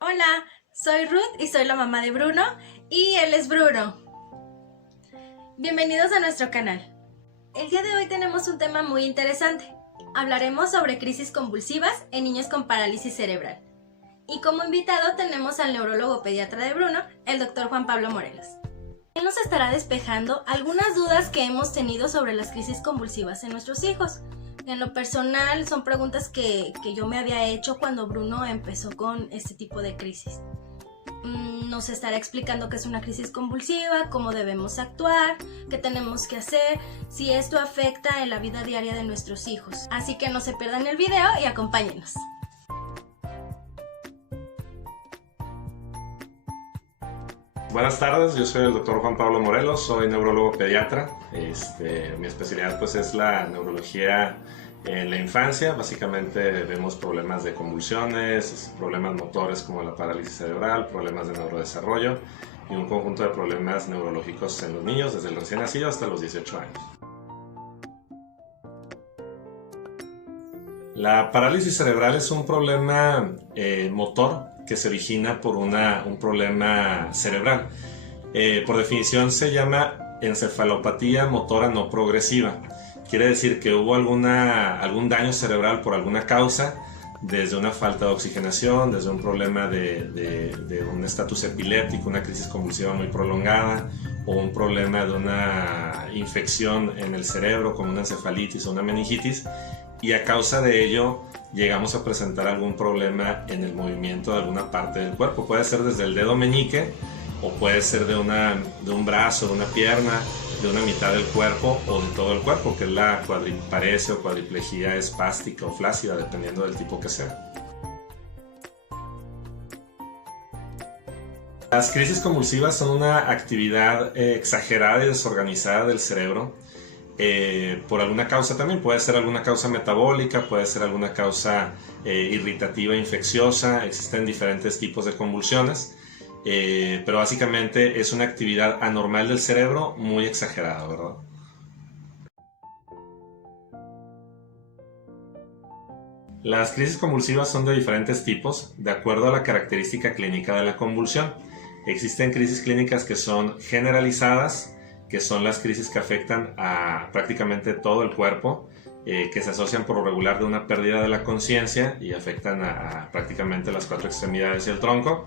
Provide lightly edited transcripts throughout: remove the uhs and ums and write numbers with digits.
Hola, soy Ruth y soy la mamá de Bruno y él es Bruno. Bienvenidos a nuestro canal. El día de hoy tenemos un tema muy interesante. Hablaremos sobre crisis convulsivas en niños con parálisis cerebral. Y como invitado tenemos al neurólogo pediatra de Bruno, el doctor Juan Pablo Morelos. Él nos estará despejando algunas dudas que hemos tenido sobre las crisis convulsivas en nuestros hijos. En lo personal son preguntas que yo me había hecho cuando Bruno empezó con este tipo de crisis. Nos estará explicando qué es una crisis convulsiva, cómo debemos actuar, qué tenemos que hacer, si esto afecta en la vida diaria de nuestros hijos. Así que no se pierdan el video y acompáñenos. Buenas tardes, yo soy el doctor Juan Pablo Morelos, soy neurólogo pediatra. Mi especialidad pues es la neurología en la infancia. Básicamente vemos problemas de convulsiones, problemas motores como la parálisis cerebral, problemas de neurodesarrollo y un conjunto de problemas neurológicos en los niños desde el recién nacido hasta los 18 años. La parálisis cerebral es un problema motor que se origina por un problema cerebral. Por definición se llama encefalopatía motora no progresiva. Quiere decir que hubo algún daño cerebral por alguna causa, desde una falta de oxigenación, desde un problema de un estatus epiléptico, una crisis convulsiva muy prolongada, o un problema de una infección en el cerebro como una encefalitis o una meningitis, y a causa de ello llegamos a presentar algún problema en el movimiento de alguna parte del cuerpo. Puede ser desde el dedo meñique, o puede ser de un brazo, de una pierna, de una mitad del cuerpo o de todo el cuerpo, que es la cuadriparesia o cuadriplejía espástica o flácida, dependiendo del tipo que sea. Las crisis convulsivas son una actividad exagerada y desorganizada del cerebro. Por alguna causa también, puede ser alguna causa metabólica, puede ser alguna causa irritativa, infecciosa. Existen diferentes tipos de convulsiones, pero básicamente es una actividad anormal del cerebro muy exagerada, ¿verdad? Las crisis convulsivas son de diferentes tipos, de acuerdo a la característica clínica de la convulsión. Existen crisis clínicas que son generalizadas, que son las crisis que afectan a prácticamente todo el cuerpo, que se asocian por lo regular de una pérdida de la conciencia y afectan a prácticamente las 4 extremidades y el tronco.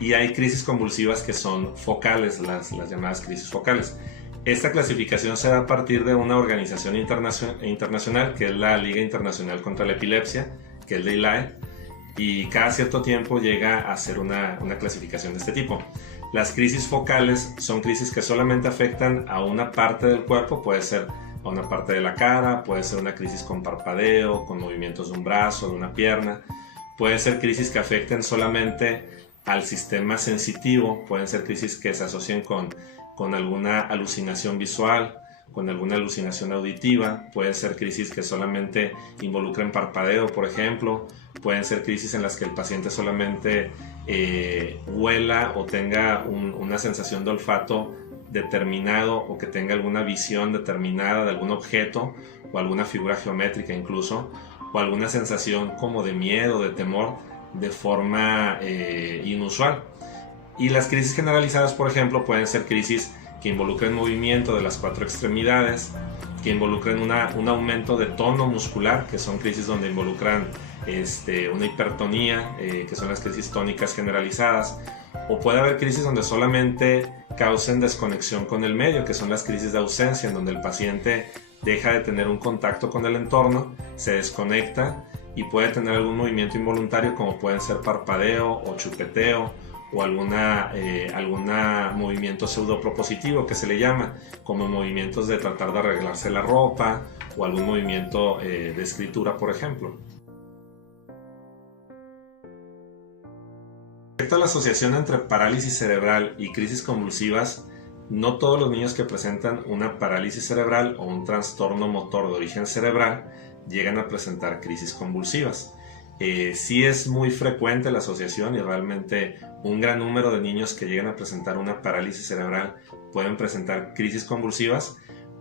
Y hay crisis convulsivas que son focales, las llamadas crisis focales. Esta clasificación se da a partir de una organización internacional, que es la Liga Internacional contra la Epilepsia, que es la ILAE, y cada cierto tiempo llega a hacer una clasificación de este tipo. Las crisis focales son crisis que solamente afectan a una parte del cuerpo, puede ser a una parte de la cara, puede ser una crisis con parpadeo, con movimientos de un brazo, de una pierna, puede ser crisis que afecten solamente al sistema sensitivo, pueden ser crisis que se asocien con alguna alucinación visual, con alguna alucinación auditiva, pueden ser crisis que solamente involucren parpadeo, por ejemplo, pueden ser crisis en las que el paciente solamente huela o tenga una sensación de olfato determinado, o que tenga alguna visión determinada de algún objeto o alguna figura geométrica incluso, o alguna sensación como de miedo, de temor, de forma inusual. Y las crisis generalizadas, por ejemplo, pueden ser crisis que involucren movimiento de las 4 extremidades, que involucren un aumento de tono muscular, que son crisis donde involucran una hipertonía, que son las crisis tónicas generalizadas, o puede haber crisis donde solamente causen desconexión con el medio, que son las crisis de ausencia, en donde el paciente deja de tener un contacto con el entorno, se desconecta y puede tener algún movimiento involuntario, como pueden ser parpadeo o chupeteo, o alguna movimiento pseudopropositivo que se le llama, como movimientos de tratar de arreglarse la ropa, o algún movimiento de escritura, por ejemplo. Respecto a la asociación entre parálisis cerebral y crisis convulsivas, no todos los niños que presentan una parálisis cerebral o un trastorno motor de origen cerebral llegan a presentar crisis convulsivas. Sí es muy frecuente la asociación, y realmente un gran número de niños que llegan a presentar una parálisis cerebral pueden presentar crisis convulsivas,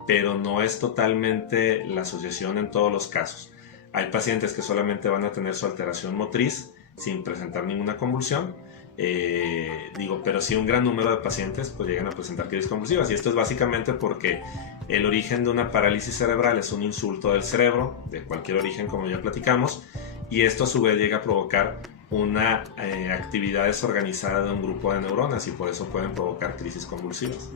pero no es totalmente la asociación en todos los casos. Hay pacientes que solamente van a tener su alteración motriz sin presentar ninguna convulsión. Pero sí un gran número de pacientes pues llegan a presentar crisis convulsivas, y esto es básicamente porque el origen de una parálisis cerebral es un insulto del cerebro, de cualquier origen como ya platicamos, y esto a su vez llega a provocar una actividad desorganizada de un grupo de neuronas, y por eso pueden provocar crisis convulsivas.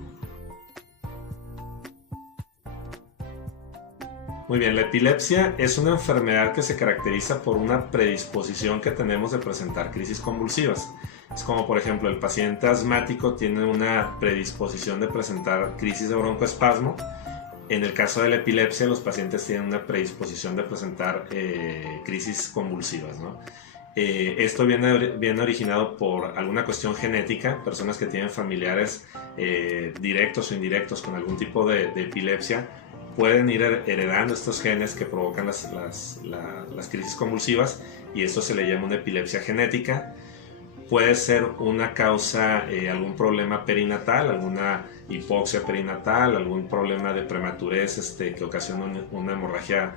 Muy bien, la epilepsia es una enfermedad que se caracteriza por una predisposición que tenemos de presentar crisis convulsivas. Es como, por ejemplo, el paciente asmático tiene una predisposición de presentar crisis de broncoespasmo. En el caso de la epilepsia, los pacientes tienen una predisposición de presentar crisis convulsivas, ¿no? Esto viene originado por alguna cuestión genética, personas que tienen familiares directos o indirectos con algún tipo de epilepsia pueden ir heredando estos genes que provocan las crisis convulsivas, y esto se le llama una epilepsia genética. Puede ser una causa, algún problema perinatal, alguna hipoxia perinatal, algún problema de prematurez que ocasiona una hemorragia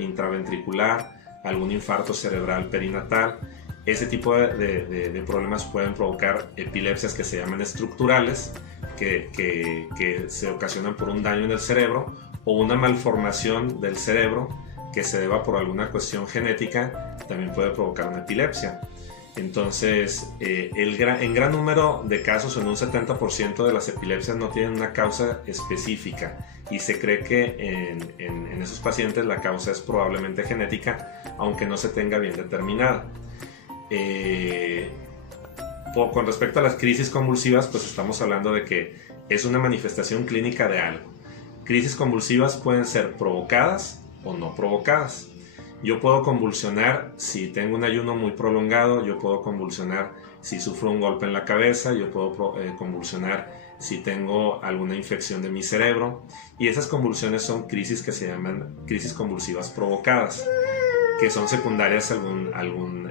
intraventricular, algún infarto cerebral perinatal. Ese tipo de problemas pueden provocar epilepsias que se llaman estructurales, que se ocasionan por un daño en el cerebro o una malformación del cerebro que se deba por alguna cuestión genética, también puede provocar una epilepsia. Entonces, en gran número de casos, en un 70% de las epilepsias no tienen una causa específica, y se cree que en esos pacientes la causa es probablemente genética, aunque no se tenga bien determinada. Con respecto a las crisis convulsivas, pues estamos hablando de que es una manifestación clínica de algo. Crisis convulsivas pueden ser provocadas o no provocadas. Yo puedo convulsionar si tengo un ayuno muy prolongado, yo puedo convulsionar si sufro un golpe en la cabeza, yo puedo convulsionar si tengo alguna infección de mi cerebro, y esas convulsiones son crisis que se llaman crisis convulsivas provocadas, que son secundarias a algún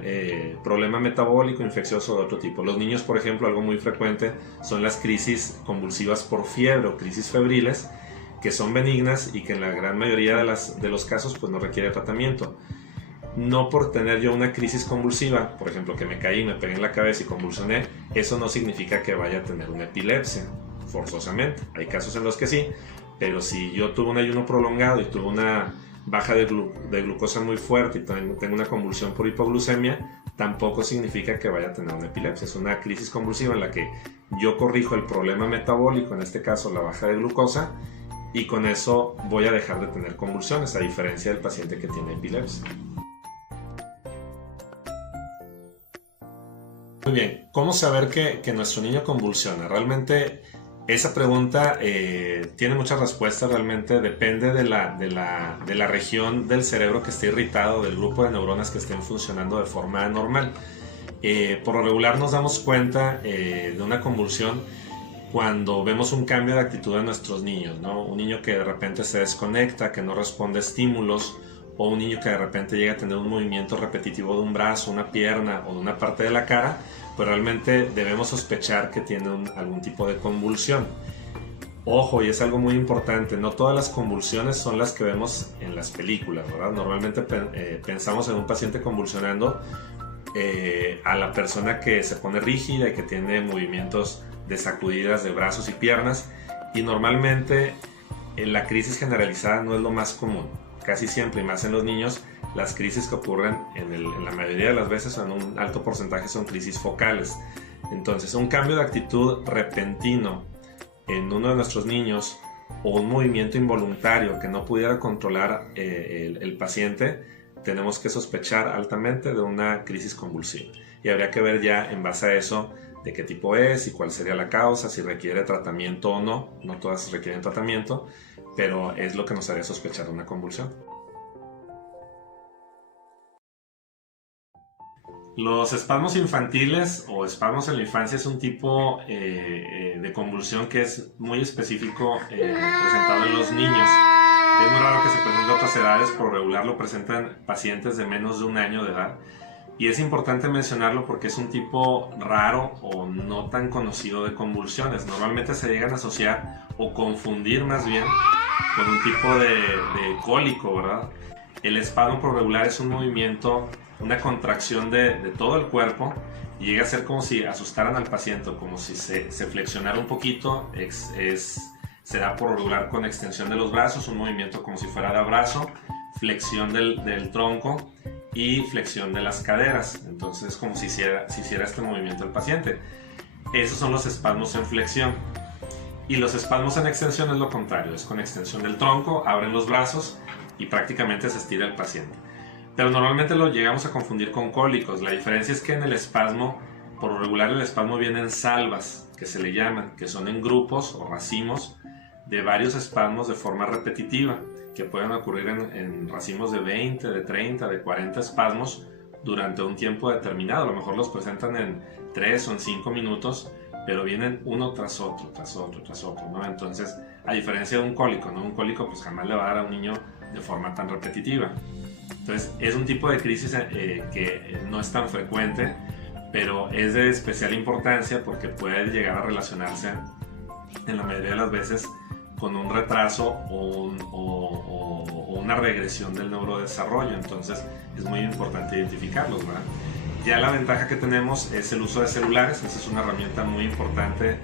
problema metabólico, infeccioso de otro tipo. Los niños, por ejemplo, algo muy frecuente son las crisis convulsivas por fiebre o crisis febriles, que son benignas y que en la gran mayoría de los casos pues no requiere tratamiento. No por tener yo una crisis convulsiva, por ejemplo que me caí, me pegué en la cabeza y convulsioné, eso no significa que vaya a tener una epilepsia, forzosamente. Hay casos en los que sí, pero si yo tuve un ayuno prolongado y tuve una baja de glucosa muy fuerte y tengo una convulsión por hipoglucemia, tampoco significa que vaya a tener una epilepsia. Es una crisis convulsiva en la que yo corrijo el problema metabólico, en este caso la baja de glucosa, y con eso voy a dejar de tener convulsiones, a diferencia del paciente que tiene epilepsia. Muy bien, ¿cómo saber que nuestro niño convulsiona? Realmente esa pregunta tiene muchas respuestas, realmente depende de la región del cerebro que esté irritado, del grupo de neuronas que estén funcionando de forma anormal. Por lo regular nos damos cuenta de una convulsión cuando vemos un cambio de actitud en nuestros niños, ¿no? Un niño que de repente se desconecta, que no responde a estímulos, o un niño que de repente llega a tener un movimiento repetitivo de un brazo, una pierna o de una parte de la cara, pues realmente debemos sospechar que tiene algún tipo de convulsión. Ojo, y es algo muy importante, no todas las convulsiones son las que vemos en las películas, ¿verdad? Normalmente pensamos en un paciente convulsionando a la persona que se pone rígida y que tiene movimientos de sacudidas de brazos y piernas, y normalmente la crisis generalizada no es lo más común. Casi siempre, y más en los niños, las crisis que ocurren en la mayoría de las veces, en un alto porcentaje, son crisis focales. Entonces, un cambio de actitud repentino en uno de nuestros niños, o un movimiento involuntario que no pudiera controlar el paciente, tenemos que sospechar altamente de una crisis convulsiva, y habría que ver ya en base a eso de qué tipo es y cuál sería la causa, si requiere tratamiento o no. No todas requieren tratamiento, pero es lo que nos haría sospechar de una convulsión. Los espasmos infantiles o espasmos en la infancia es un tipo de convulsión que es muy específico presentado en los niños. Es muy raro que se presente a otras edades, por regular lo presentan pacientes de menos de un año de edad. Y es importante mencionarlo porque es un tipo raro o no tan conocido de convulsiones. Normalmente se llegan a asociar o confundir más bien con un tipo de cólico, ¿verdad? El espasmo por regular es un movimiento una contracción de todo el cuerpo y llega a ser como si asustaran al paciente, como si se flexionara un poquito. Se da por regular con extensión de los brazos, un movimiento como si fuera de abrazo, flexión del tronco y flexión de las caderas. Entonces es como si hiciera este movimiento el paciente. Esos son los espasmos en flexión. Y los espasmos en extensión es lo contrario, es con extensión del tronco, abren los brazos y prácticamente se estira el paciente. Pero normalmente lo llegamos a confundir con cólicos. La diferencia es que en el espasmo, por lo regular el espasmo viene en salvas, que se le llaman, que son en grupos o racimos de varios espasmos de forma repetitiva, que pueden ocurrir en racimos de 20, de 30, de 40 espasmos durante un tiempo determinado. A lo mejor los presentan en 3 o en 5 minutos, pero vienen uno tras otro, tras otro, tras otro, ¿no? Entonces, a diferencia de un cólico, ¿no? Un cólico pues jamás le va a dar a un niño de forma tan repetitiva. Entonces, es un tipo de crisis que no es tan frecuente, pero es de especial importancia porque puede llegar a relacionarse en la mayoría de las veces con un retraso o una regresión del neurodesarrollo. Entonces, es muy importante identificarlos, ¿verdad? Ya la ventaja que tenemos es el uso de celulares. Esa es una herramienta muy importante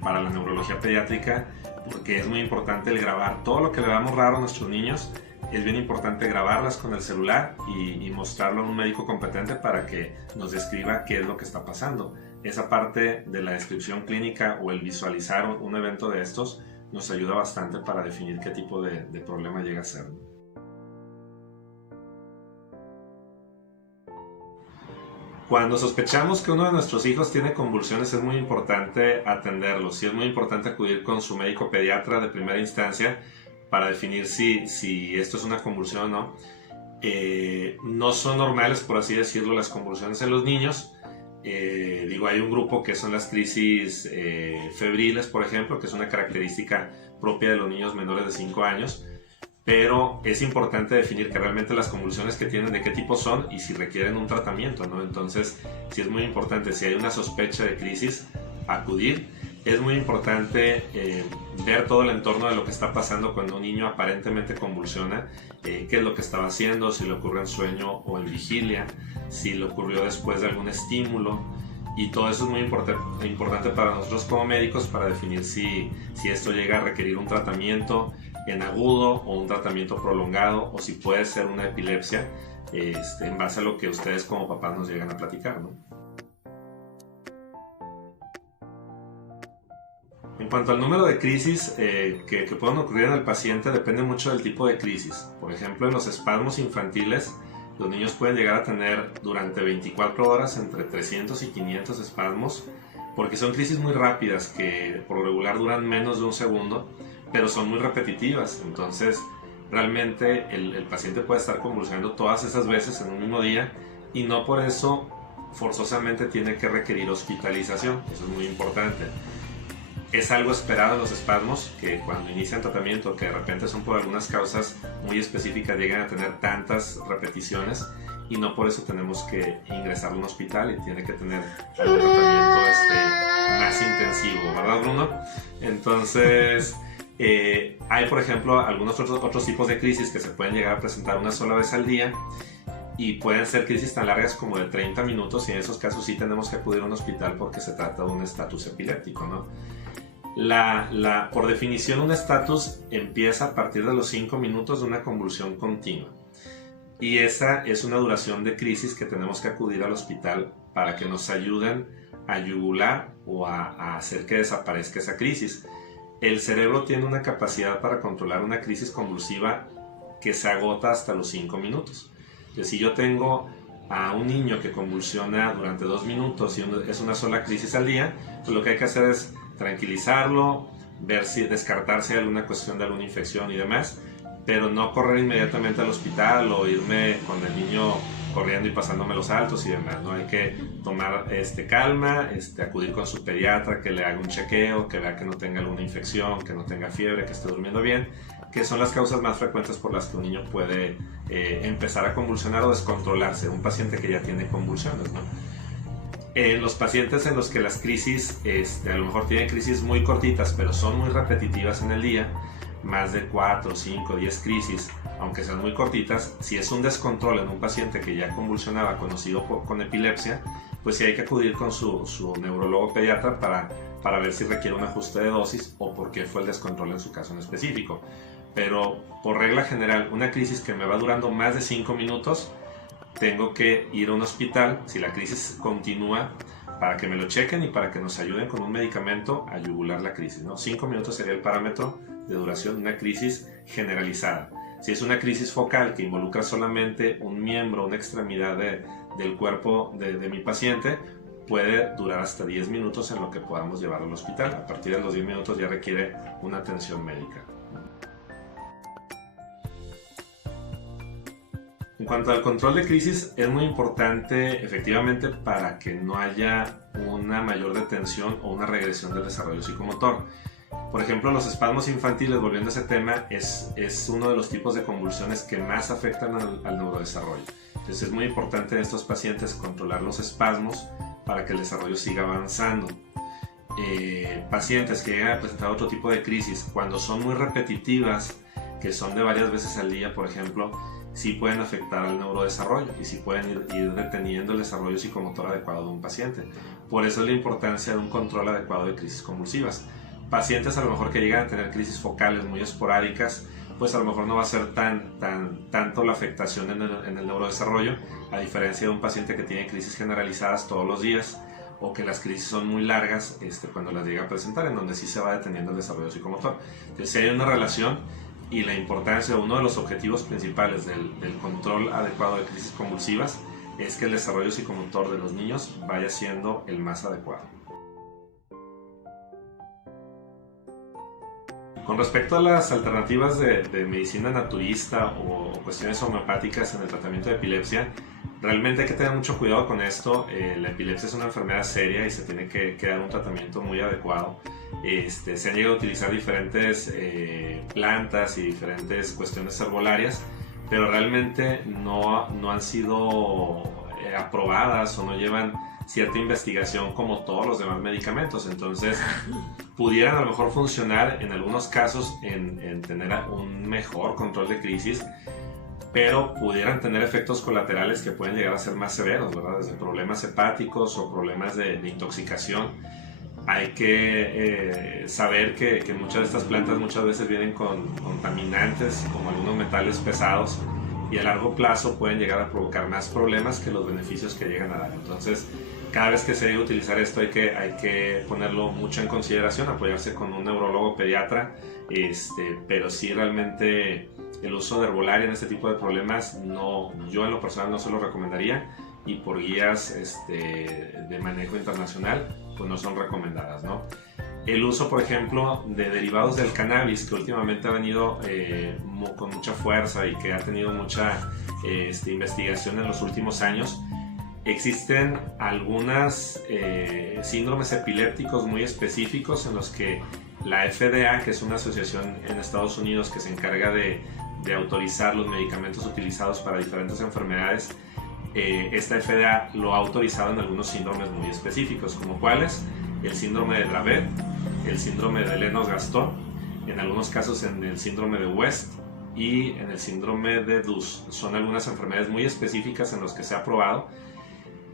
para la neurología pediátrica, porque es muy importante el grabar todo lo que le damos raro a nuestros niños. Es bien importante grabarlas con el celular y mostrarlo a un médico competente para que nos describa qué es lo que está pasando. Esa parte de la descripción clínica o el visualizar un evento de estos nos ayuda bastante para definir qué tipo de problema llega a ser. Cuando sospechamos que uno de nuestros hijos tiene convulsiones, es muy importante atenderlos y es muy importante acudir con su médico pediatra de primera instancia para definir si esto es una convulsión o no. No son normales, por así decirlo, las convulsiones en los niños. Hay un grupo que son las crisis febriles, por ejemplo, que es una característica propia de los niños menores de 5 años. Pero es importante definir que realmente las convulsiones que tienen, de qué tipo son y si requieren un tratamiento, ¿no? Entonces, sí es muy importante, si hay una sospecha de crisis, acudir. Es muy importante ver todo el entorno de lo que está pasando cuando un niño aparentemente convulsiona, qué es lo que estaba haciendo, si le ocurre en sueño o en vigilia, si le ocurrió después de algún estímulo. Y todo eso es muy importante para nosotros como médicos para definir si esto llega a requerir un tratamiento en agudo o un tratamiento prolongado, o si puede ser una epilepsia, en base a lo que ustedes como papás nos llegan a platicar, ¿no? En cuanto al número de crisis que pueden ocurrir en el paciente, depende mucho del tipo de crisis. Por ejemplo, en los espasmos infantiles, los niños pueden llegar a tener durante 24 horas entre 300 y 500 espasmos, porque son crisis muy rápidas que por lo regular duran menos de un segundo, pero son muy repetitivas. Entonces, realmente el paciente puede estar convulsionando todas esas veces en un mismo día y no por eso forzosamente tiene que requerir hospitalización. Eso es muy importante. Es algo esperado en los espasmos, que cuando inician tratamiento, que de repente son por algunas causas muy específicas, llegan a tener tantas repeticiones y no por eso tenemos que ingresarlo a un hospital y tiene que tener algún tratamiento más intensivo, ¿verdad, Bruno? Entonces, hay por ejemplo algunos otros tipos de crisis que se pueden llegar a presentar una sola vez al día y pueden ser crisis tan largas como de 30 minutos, y en esos casos sí tenemos que acudir a un hospital porque se trata de un estatus epiléptico, ¿no? Por definición, un estatus empieza a partir de los 5 minutos de una convulsión continua, y esa es una duración de crisis que tenemos que acudir al hospital para que nos ayuden a yugular o a hacer que desaparezca esa crisis. El cerebro tiene una capacidad para controlar una crisis convulsiva que se agota hasta los 5 minutos. Entonces, si yo tengo a un niño que convulsiona durante 2 minutos y es una sola crisis al día, pues lo que hay que hacer es tranquilizarlo, ver si descartar si hay alguna cuestión de alguna infección y demás, pero no correr inmediatamente al hospital o irme con el niño corriendo y pasándome los altos y demás, ¿no? Hay que tomar calma, acudir con su pediatra, que le haga un chequeo, que vea que no tenga alguna infección, que no tenga fiebre, que esté durmiendo bien, que son las causas más frecuentes por las que un niño puede empezar a convulsionar o descontrolarse, un paciente que ya tiene convulsiones, ¿no? En los pacientes en los que las crisis, a lo mejor tienen crisis muy cortitas, pero son muy repetitivas en el día, más de 4, 5, 10 crisis, aunque sean muy cortitas. Si es un descontrol en un paciente que ya convulsionaba, conocido con epilepsia, pues sí hay que acudir con su neurólogo pediatra para ver si requiere un ajuste de dosis o por qué fue el descontrol en su caso en específico. Pero por regla general, una crisis que me va durando más de 5 minutos, tengo que ir a un hospital si la crisis continúa, para que me lo chequen y para que nos ayuden con un medicamento a yugular la crisis, ¿no? 5 minutos sería el parámetro de duración de una crisis generalizada. Si es una crisis focal que involucra solamente un miembro, una extremidad del cuerpo de mi paciente, puede durar hasta 10 minutos en lo que podamos llevarlo al hospital. A partir de los 10 minutos ya requiere una atención médica. En cuanto al control de crisis, es muy importante efectivamente para que no haya una mayor detención o una regresión del desarrollo psicomotor. Por ejemplo, los espasmos infantiles, volviendo a ese tema, es uno de los tipos de convulsiones que más afectan al neurodesarrollo. Entonces es muy importante en estos pacientes controlar los espasmos para que el desarrollo siga avanzando. Pacientes que llegan a presentar otro tipo de crisis, cuando son muy repetitivas, que son de varias veces al día, por ejemplo, sí pueden afectar al neurodesarrollo y sí pueden ir deteniendo el desarrollo psicomotor adecuado de un paciente. Por eso es la importancia de un control adecuado de crisis convulsivas. Pacientes a lo mejor que llegan a tener crisis focales muy esporádicas, pues a lo mejor no va a ser tanto la afectación en el neurodesarrollo, a diferencia de un paciente que tiene crisis generalizadas todos los días, o que las crisis son muy largas cuando las llega a presentar, en donde sí se va deteniendo el desarrollo psicomotor. Entonces sí hay una relación, y la importancia, uno de los objetivos principales del control adecuado de crisis convulsivas es que el desarrollo psicomotor de los niños vaya siendo el más adecuado. Con respecto a las alternativas de medicina naturista o cuestiones homeopáticas en el tratamiento de epilepsia, realmente hay que tener mucho cuidado con esto. La epilepsia es una enfermedad seria y se tiene que dar un tratamiento muy adecuado. Se han llegado a utilizar diferentes plantas y diferentes cuestiones herbolarias, pero realmente no han sido aprobadas o no llevan cierta investigación como todos los demás medicamentos. Entonces pudieran a lo mejor funcionar en algunos casos en tener un mejor control de crisis, pero pudieran tener efectos colaterales que pueden llegar a ser más severos, ¿verdad? Desde problemas hepáticos o problemas de intoxicación. Hay que saber que muchas de estas plantas muchas veces vienen con contaminantes como algunos metales pesados, y a largo plazo pueden llegar a provocar más problemas que los beneficios que llegan a dar. Entonces, cada vez que se debe utilizar esto hay que ponerlo mucho en consideración, apoyarse con un neurólogo pediatra, pero sí realmente el uso de herbolaria en este tipo de problemas, yo en lo personal no se lo recomendaría, y por guías de manejo internacional pues no son recomendadas, ¿no? El uso, por ejemplo, de derivados del cannabis, que últimamente ha venido con mucha fuerza y que ha tenido mucha investigación en los últimos años. Existen algunos síndromes epilépticos muy específicos en los que la FDA, que es una asociación en Estados Unidos que se encarga de autorizar los medicamentos utilizados para diferentes enfermedades, esta FDA lo ha autorizado en algunos síndromes muy específicos, como cuáles: el síndrome de Dravet, el síndrome de Lennox-Gastaut, en algunos casos en el síndrome de West y en el síndrome de DUS. Son algunas enfermedades muy específicas en las que se ha probado.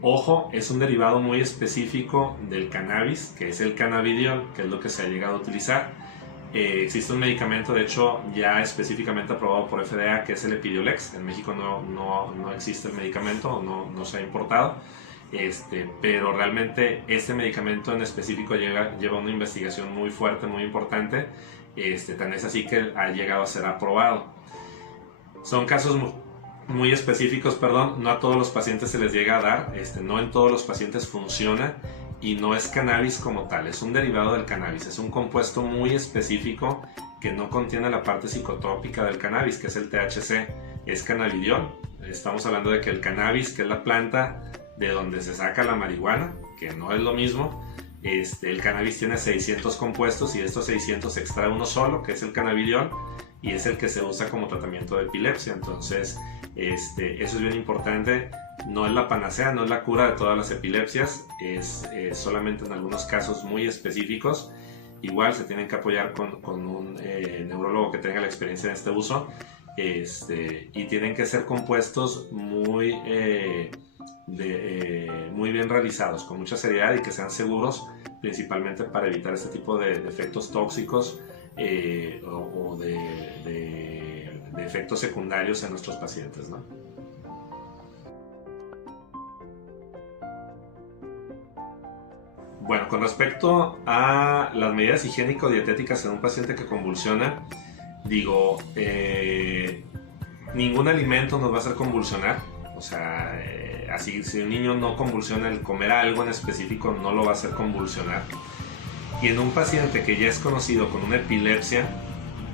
Ojo, es un derivado muy específico del cannabis, que es el cannabidiol, que es lo que se ha llegado a utilizar. Existe un medicamento, de hecho, ya específicamente aprobado por FDA, que es el Epidiolex. En México no existe el medicamento, no se ha importado. Pero realmente este medicamento en específico lleva una investigación muy fuerte, muy importante. Tan es así que ha llegado a ser aprobado. Son casos muy específicos, no a todos los pacientes se les llega a dar, no en todos los pacientes funciona, y no es cannabis como tal, es un derivado del cannabis, es un compuesto muy específico que no contiene la parte psicotrópica del cannabis, que es el THC, es cannabidiol. Estamos hablando de que el cannabis, que es la planta de donde se saca la marihuana, que no es lo mismo, el cannabis tiene 600 compuestos y de estos 600 se extrae uno solo, que es el cannabidiol, y es el que se usa como tratamiento de epilepsia. Entonces eso es bien importante. No es la panacea, no es la cura de todas las epilepsias, es solamente en algunos casos muy específicos. Igual se tienen que apoyar con un neurólogo que tenga la experiencia en este uso, y tienen que ser compuestos muy bien realizados, con mucha seriedad y que sean seguros, principalmente para evitar este tipo de efectos tóxicos o de efectos secundarios en nuestros pacientes, ¿no? Bueno, con respecto a las medidas higiénico-dietéticas en un paciente que convulsiona, digo, ningún alimento nos va a hacer convulsionar. O sea, así si un niño no convulsiona, el comer algo en específico no lo va a hacer convulsionar. Y en un paciente que ya es conocido con una epilepsia,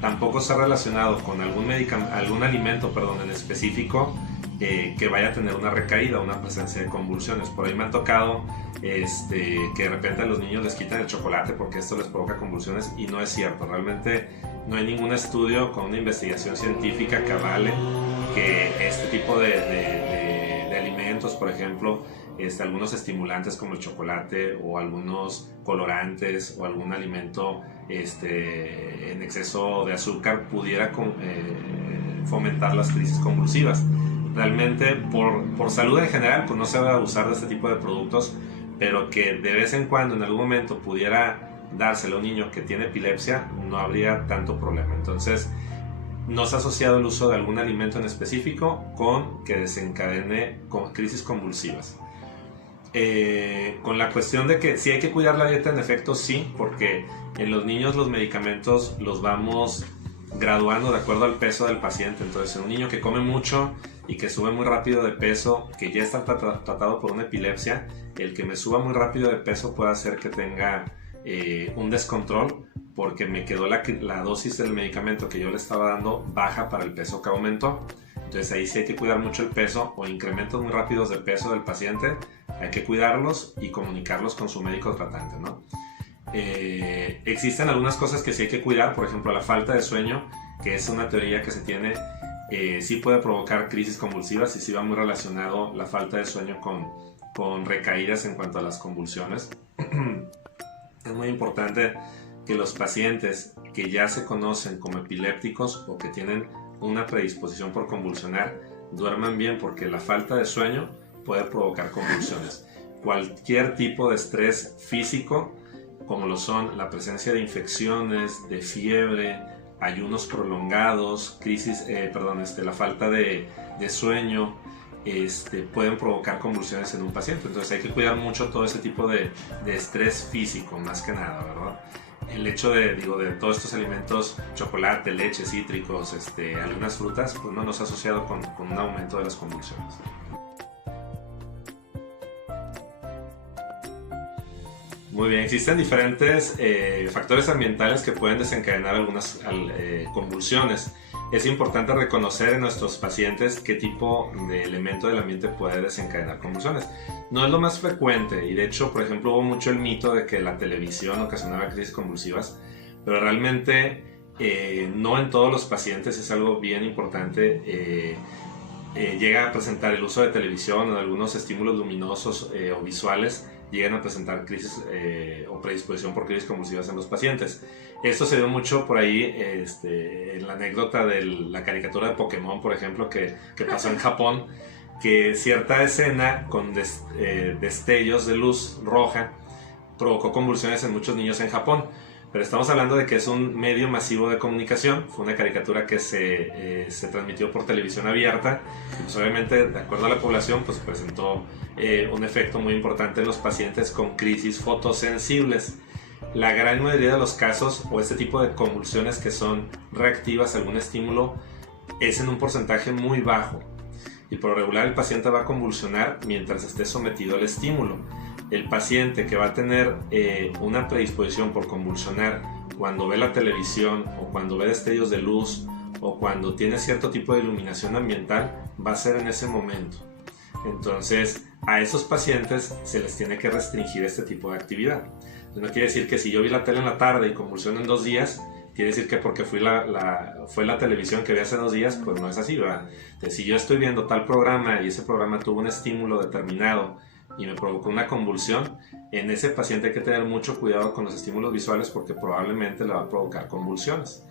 tampoco está relacionado con algún alimento en específico que vaya a tener una recaída o una presencia de convulsiones. Por ahí me han tocado que de repente a los niños les quitan el chocolate porque esto les provoca convulsiones, y no es cierto. Realmente no hay ningún estudio con una investigación científica que avale que este tipo de alimentos, por ejemplo, algunos estimulantes como el chocolate o algunos colorantes o algún alimento en exceso de azúcar pudiera fomentar las crisis convulsivas. Realmente por salud en general pues no se va a usar de este tipo de productos, pero que de vez en cuando en algún momento pudiera dárselo a un niño que tiene epilepsia, no habría tanto problema. Entonces no se ha asociado el uso de algún alimento en específico con que desencadene crisis convulsivas. Con la cuestión de que si hay que cuidar la dieta, en efecto sí, porque en los niños los medicamentos los vamos graduando de acuerdo al peso del paciente. Entonces en un niño que come mucho y que sube muy rápido de peso, que ya está tratado por una epilepsia, el que me suba muy rápido de peso puede hacer que tenga un descontrol, porque me quedó la dosis del medicamento que yo le estaba dando baja para el peso que aumentó. Entonces ahí sí hay que cuidar mucho el peso, o incrementos muy rápidos de peso del paciente, hay que cuidarlos y comunicarlos con su médico tratante, ¿no? Existen algunas cosas que sí hay que cuidar, por ejemplo la falta de sueño, que es una teoría que se tiene, sí puede provocar crisis convulsivas, y sí va muy relacionado la falta de sueño con recaídas en cuanto a las convulsiones. Es muy importante que los pacientes que ya se conocen como epilépticos o que tienen una predisposición por convulsionar duerman bien, porque la falta de sueño puede provocar convulsiones. Cualquier tipo de estrés físico, como lo son la presencia de infecciones, de fiebre, ayunos prolongados, la falta de sueño, pueden provocar convulsiones en un paciente. Entonces hay que cuidar mucho todo ese tipo de estrés físico, más que nada, ¿verdad? El hecho de todos estos alimentos, chocolate, leche, cítricos, algunas frutas, pues no nos ha asociado con un aumento de las convulsiones. Muy bien, existen diferentes factores ambientales que pueden desencadenar algunas convulsiones. Es importante reconocer en nuestros pacientes qué tipo de elemento del ambiente puede desencadenar convulsiones. No es lo más frecuente, y de hecho, por ejemplo, hubo mucho el mito de que la televisión ocasionaba crisis convulsivas, pero realmente no en todos los pacientes. Es algo bien importante. Llega a presentar el uso de televisión o de algunos estímulos luminosos o visuales, llegan a presentar crisis o predisposición por crisis convulsivas en los pacientes. Esto se dio mucho por ahí en la anécdota de la caricatura de Pokémon, por ejemplo, que pasó en Japón, que cierta escena con destellos de luz roja provocó convulsiones en muchos niños en Japón. Pero estamos hablando de que es un medio masivo de comunicación. Fue una caricatura que se transmitió por televisión abierta. Y pues obviamente, de acuerdo a la población, pues presentó un efecto muy importante en los pacientes con crisis fotosensibles. La gran mayoría de los casos, o este tipo de convulsiones que son reactivas a algún estímulo, es en un porcentaje muy bajo. Y por lo regular el paciente va a convulsionar mientras esté sometido al estímulo. El paciente que va a tener una predisposición por convulsionar cuando ve la televisión, o cuando ve destellos de luz, o cuando tiene cierto tipo de iluminación ambiental, va a ser en ese momento. Entonces, a esos pacientes se les tiene que restringir este tipo de actividad. Entonces, no quiere decir que si yo vi la tele en la tarde y convulsiono en 2 días, quiere decir que porque fue la televisión que vi hace 2 días, pues no es así, ¿verdad? Entonces, si yo estoy viendo tal programa y ese programa tuvo un estímulo determinado y me provocó una convulsión, en ese paciente hay que tener mucho cuidado con los estímulos visuales, porque probablemente le va a provocar convulsiones.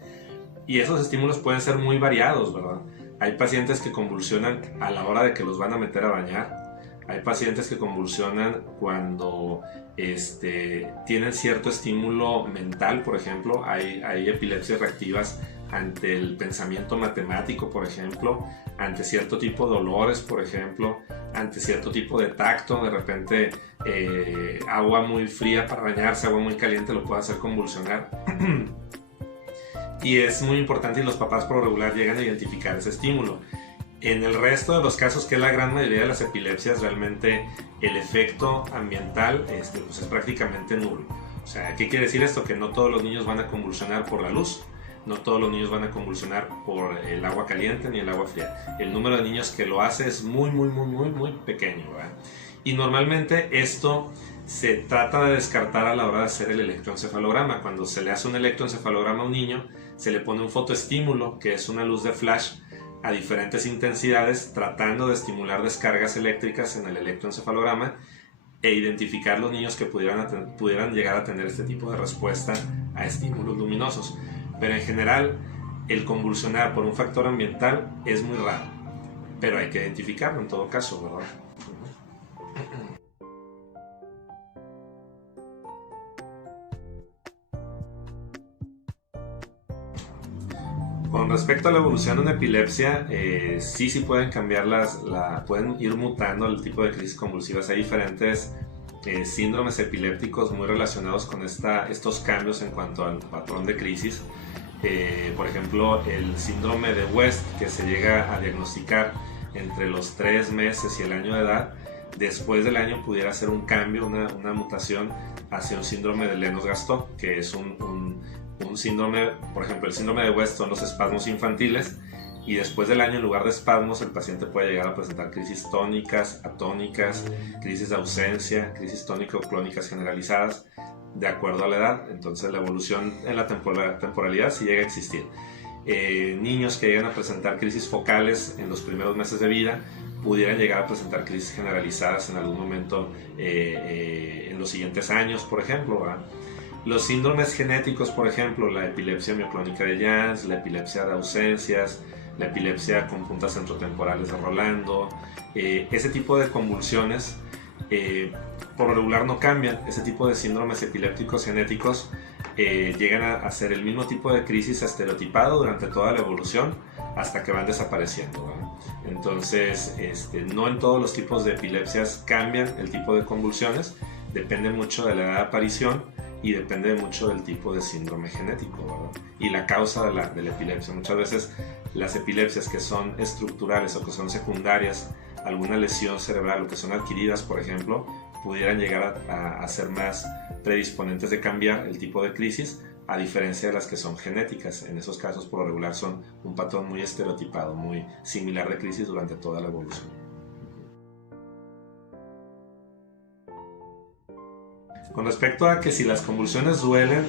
Y esos estímulos pueden ser muy variados, ¿verdad? Hay pacientes que convulsionan a la hora de que los van a meter a bañar. Hay pacientes que convulsionan cuando tienen cierto estímulo mental, por ejemplo. Hay epilepsias reactivas ante el pensamiento matemático, por ejemplo, ante cierto tipo de dolores, por ejemplo, ante cierto tipo de tacto. De repente agua muy fría para bañarse, agua muy caliente lo puede hacer convulsionar. Y es muy importante, y los papás por lo regular llegan a identificar ese estímulo. En el resto de los casos, que es la gran mayoría de las epilepsias, realmente el efecto ambiental pues es prácticamente nulo. O sea, ¿qué quiere decir esto? Que no todos los niños van a convulsionar por la luz, no todos los niños van a convulsionar por el agua caliente ni el agua fría. El número de niños que lo hace es muy pequeño, ¿verdad? Y normalmente esto se trata de descartar a la hora de hacer el electroencefalograma. Cuando se le hace un electroencefalograma a un niño, se le pone un fotoestímulo, que es una luz de flash a diferentes intensidades, tratando de estimular descargas eléctricas en el electroencefalograma e identificar los niños que pudieran llegar a tener este tipo de respuesta a estímulos luminosos. Pero en general, el convulsionar por un factor ambiental es muy raro, pero hay que identificarlo en todo caso, ¿verdad? Con respecto a la evolución de una epilepsia, sí pueden cambiar pueden ir mutando el tipo de crisis convulsivas. Hay diferentes síndromes epilépticos muy relacionados con estos cambios en cuanto al patrón de crisis. Por ejemplo, el síndrome de West, que se llega a diagnosticar entre los 3 meses y el año de edad. Después del año pudiera ser un cambio, una mutación hacia un síndrome de Lennox-Gastaut, que es un síndrome. Por ejemplo, el síndrome de West son los espasmos infantiles, y después del año, en lugar de espasmos, el paciente puede llegar a presentar crisis tónicas, atónicas, crisis de ausencia, crisis tónico-clónicas generalizadas, de acuerdo a la edad. Entonces la evolución en la temporalidad sí llega a existir. Niños que llegan a presentar crisis focales en los primeros meses de vida pudieran llegar a presentar crisis generalizadas en algún momento en los siguientes años, por ejemplo, ¿verdad? Los síndromes genéticos, por ejemplo, la epilepsia mioclónica de Jans, la epilepsia de ausencias, la epilepsia con puntas centrotemporales de Rolando, ese tipo de convulsiones por lo regular no cambian. Ese tipo de síndromes epilépticos genéticos llegan a ser el mismo tipo de crisis estereotipado durante toda la evolución hasta que van desapareciendo, ¿verdad? Entonces, no en todos los tipos de epilepsias cambian el tipo de convulsiones, depende mucho de la edad de aparición y depende mucho del tipo de síndrome genético, ¿verdad? Y la causa de la epilepsia. Muchas veces las epilepsias que son estructurales o que son secundarias, alguna lesión cerebral o que son adquiridas, por ejemplo, pudieran llegar a ser más predisponentes de cambiar el tipo de crisis, a diferencia de las que son genéticas. En esos casos, por lo regular, son un patrón muy estereotipado, muy similar de crisis durante toda la evolución. Con respecto a que si las convulsiones duelen,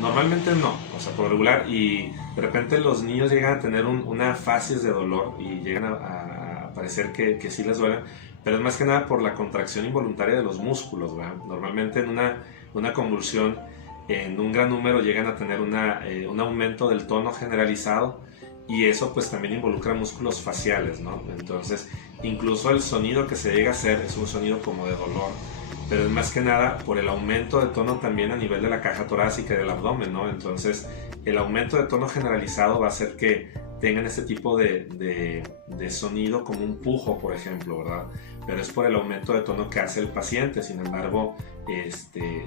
normalmente no, o sea, por lo regular, y de repente los niños llegan a tener una fases de dolor y llegan a parecer que sí les duelen, pero es más que nada por la contracción involuntaria de los músculos, ¿verdad? Normalmente en una convulsión, en un gran número llegan a tener un aumento del tono generalizado, y eso pues también involucra músculos faciales, ¿no? Entonces, incluso el sonido que se llega a hacer es un sonido como de dolor, pero es más que nada por el aumento de tono también a nivel de la caja torácica y del abdomen, ¿no? Entonces, el aumento de tono generalizado va a hacer que tengan este tipo de sonido como un pujo, por ejemplo, ¿verdad? Pero es por el aumento de tono que hace el paciente. Sin embargo,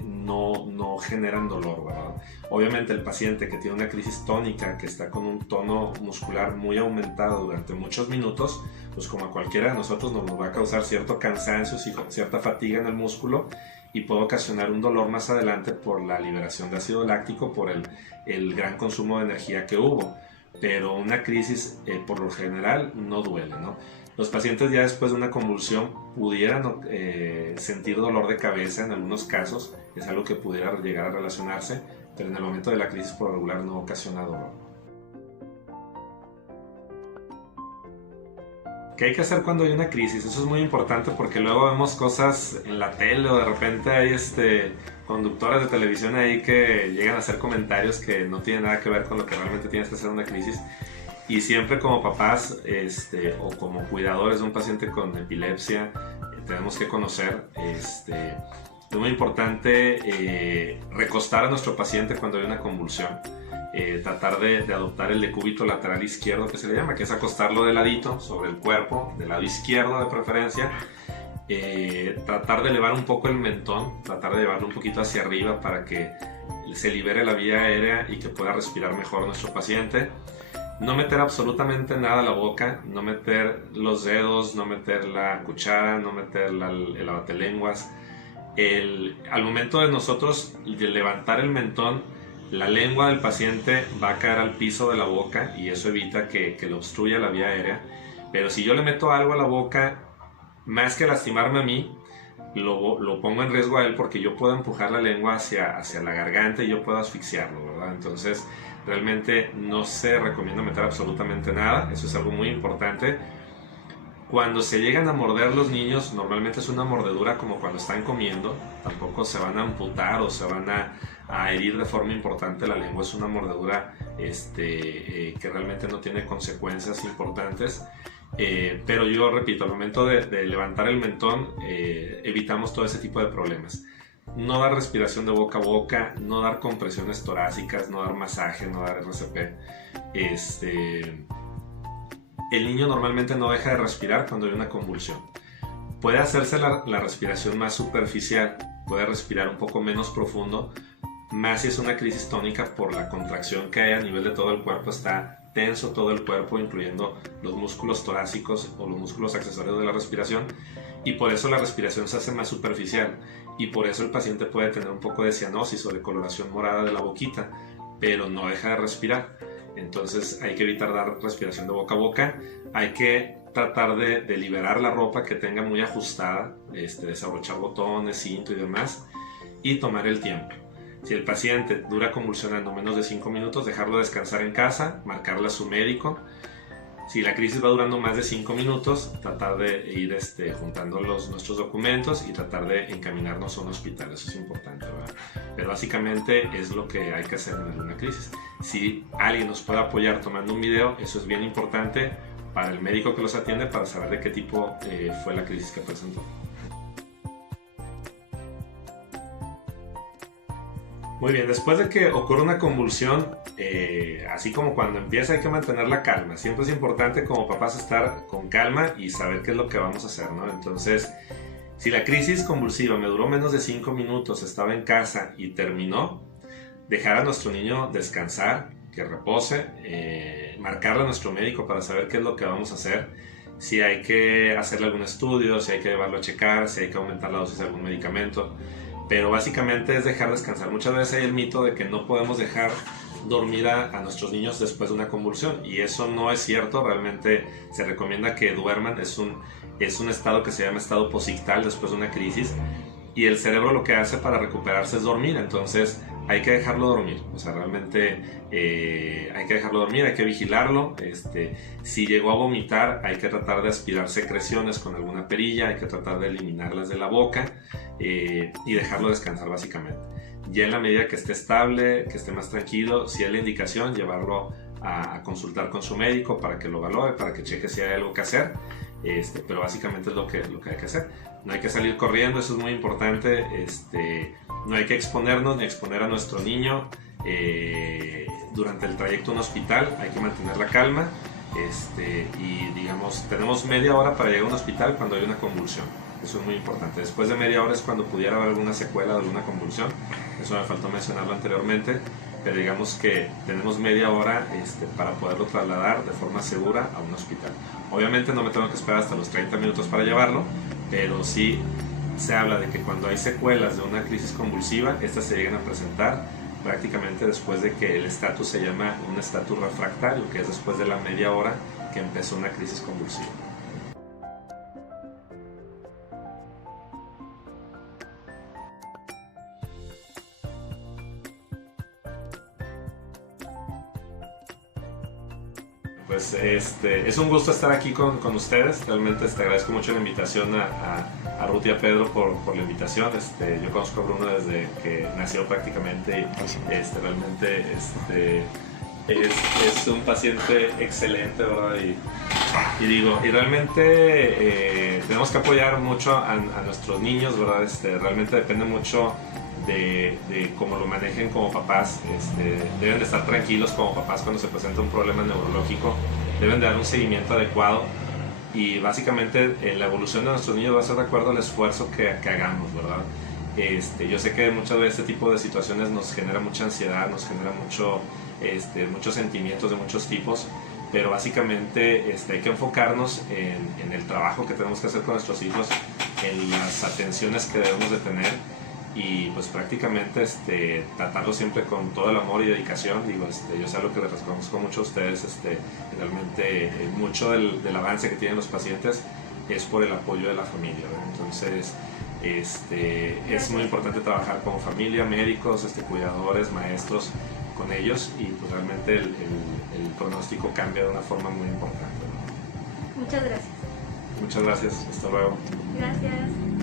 no generan dolor, ¿verdad? Obviamente el paciente que tiene una crisis tónica, que está con un tono muscular muy aumentado durante muchos minutos, pues como a cualquiera de nosotros nos va a causar cierto cansancio, cierta fatiga en el músculo, y puede ocasionar un dolor más adelante por la liberación de ácido láctico, por el gran consumo de energía que hubo. Pero una crisis por lo general no duele, ¿no? Los pacientes ya después de una convulsión pudieran sentir dolor de cabeza en algunos casos, es algo que pudiera llegar a relacionarse, pero en el momento de la crisis por lo regular no ocasiona dolor. ¿Qué hay que hacer cuando hay una crisis? Eso es muy importante porque luego vemos cosas en la tele o de repente hay conductoras de televisión ahí que llegan a hacer comentarios que no tienen nada que ver con lo que realmente tienes que hacer en una crisis. Y siempre como papás o como cuidadores de un paciente con epilepsia, tenemos que conocer, es muy importante recostar a nuestro paciente cuando hay una convulsión. Tratar de adoptar el decúbito lateral izquierdo, que se le llama, que es acostarlo de ladito sobre el cuerpo, del lado izquierdo de preferencia. Tratar de elevar un poco el mentón, tratar de llevarlo un poquito hacia arriba para que se libere la vía aérea y que pueda respirar mejor nuestro paciente. No meter absolutamente nada a la boca, no meter los dedos, no meter la cuchara, no meter el abatelenguas. Al momento de nosotros de levantar el mentón, la lengua del paciente va a caer al piso de la boca y eso evita que le obstruya la vía aérea. Pero si yo le meto algo a la boca, más que lastimarme a mí, lo pongo en riesgo a él, porque yo puedo empujar la lengua hacia la garganta y yo puedo asfixiarlo, ¿verdad? Entonces realmente no se recomienda meter absolutamente nada, eso es algo muy importante. Cuando se llegan a morder los niños, normalmente es una mordedura como cuando están comiendo, tampoco se van a amputar o se van a herir de forma importante la lengua, es una mordedura que realmente no tiene consecuencias importantes. Pero yo repito, al momento de levantar el mentón, evitamos todo ese tipo de problemas. No dar respiración de boca a boca, no dar compresiones torácicas, no dar masaje, no dar RCP. El niño normalmente no deja de respirar cuando hay una convulsión. Puede hacerse la respiración más superficial, puede respirar un poco menos profundo, más si es una crisis tónica por la contracción que hay a nivel de todo el cuerpo. Está tenso todo el cuerpo, incluyendo los músculos torácicos o los músculos accesorios de la respiración, y por eso la respiración se hace más superficial, y por eso el paciente puede tener un poco de cianosis o de coloración morada de la boquita, pero no deja de respirar. Entonces hay que evitar dar respiración de boca a boca, hay que tratar de liberar la ropa que tenga muy ajustada, desabrochar botones, cinto y demás, y tomar el tiempo. Si el paciente dura convulsionando menos de 5 minutos, dejarlo descansar en casa, marcarle a su médico. Si la crisis va durando más de 5 minutos, tratar de ir juntando nuestros documentos y tratar de encaminarnos a un hospital. Eso es importante, ¿verdad? Pero básicamente es lo que hay que hacer en una crisis. Si alguien nos puede apoyar tomando un video, eso es bien importante para el médico que los atiende, para saber de qué tipo fue la crisis que presentó. Muy bien, después de que ocurre una convulsión, así como cuando empieza, hay que mantener la calma. Siempre es importante como papás estar con calma y saber qué es lo que vamos a hacer, ¿no? Entonces, si la crisis convulsiva me duró menos de 5 minutos, estaba en casa y terminó, dejar a nuestro niño descansar, que repose, marcarle a nuestro médico para saber qué es lo que vamos a hacer. Si hay que hacerle algún estudio, si hay que llevarlo a checar, si hay que aumentar la dosis de algún medicamento. Pero básicamente es dejar descansar. Muchas veces hay el mito de que no podemos dejar dormir a nuestros niños después de una convulsión, y eso no es cierto. Realmente se recomienda que duerman. Es un estado que se llama estado posictal después de una crisis, y el cerebro lo que hace para recuperarse es dormir. Entonces hay que dejarlo dormir, o sea, realmente hay que dejarlo dormir, hay que vigilarlo. Si llegó a vomitar, hay que tratar de aspirar secreciones con alguna perilla, hay que tratar de eliminarlas de la boca, y dejarlo descansar básicamente. Ya en la medida que esté estable, que esté más tranquilo, si hay la indicación, llevarlo a consultar con su médico para que lo valore, para que cheque si hay algo que hacer. Pero básicamente es lo que hay que hacer. No hay que salir corriendo, eso es muy importante. No hay que exponernos ni exponer a nuestro niño durante el trayecto a un hospital. Hay que mantener la calma, y digamos, tenemos media hora para llegar a un hospital cuando hay una convulsión. Eso es muy importante. Después de media hora es cuando pudiera haber alguna secuela de alguna convulsión. Eso me faltó mencionarlo anteriormente, pero digamos que tenemos media hora para poderlo trasladar de forma segura a un hospital. Obviamente no me tengo que esperar hasta los 30 minutos para llevarlo, pero sí se habla de que cuando hay secuelas de una crisis convulsiva, estas se llegan a presentar prácticamente después de que el estatus se llama un estatus refractario, que es después de la media hora que empezó una crisis convulsiva. Pues es un gusto estar aquí con ustedes. Realmente te agradezco mucho la invitación a Ruth y a Pedro por la invitación. Yo conozco a Bruno desde que nació prácticamente y realmente es un paciente excelente, ¿verdad? Y realmente tenemos que apoyar mucho a nuestros niños, ¿verdad? Realmente depende mucho de cómo lo manejen como papás. Deben de estar tranquilos como papás cuando se presenta un problema neurológico, deben de dar un seguimiento adecuado y básicamente la evolución de nuestros niños va a ser de acuerdo al esfuerzo que hagamos, ¿verdad? Yo sé que muchas veces este tipo de situaciones nos genera mucha ansiedad, nos genera muchos sentimientos de muchos tipos, pero básicamente hay que enfocarnos en el trabajo que tenemos que hacer con nuestros hijos, en las atenciones que debemos de tener y pues prácticamente tratarlo siempre con todo el amor y dedicación. Yo sé lo que les reconozco mucho a ustedes, realmente mucho del avance que tienen los pacientes es por el apoyo de la familia, ¿verdad? Entonces es muy importante trabajar con familia, médicos, cuidadores, maestros, con ellos y pues realmente el pronóstico cambia de una forma muy importante, ¿no? Muchas gracias. Muchas gracias, hasta luego. Gracias.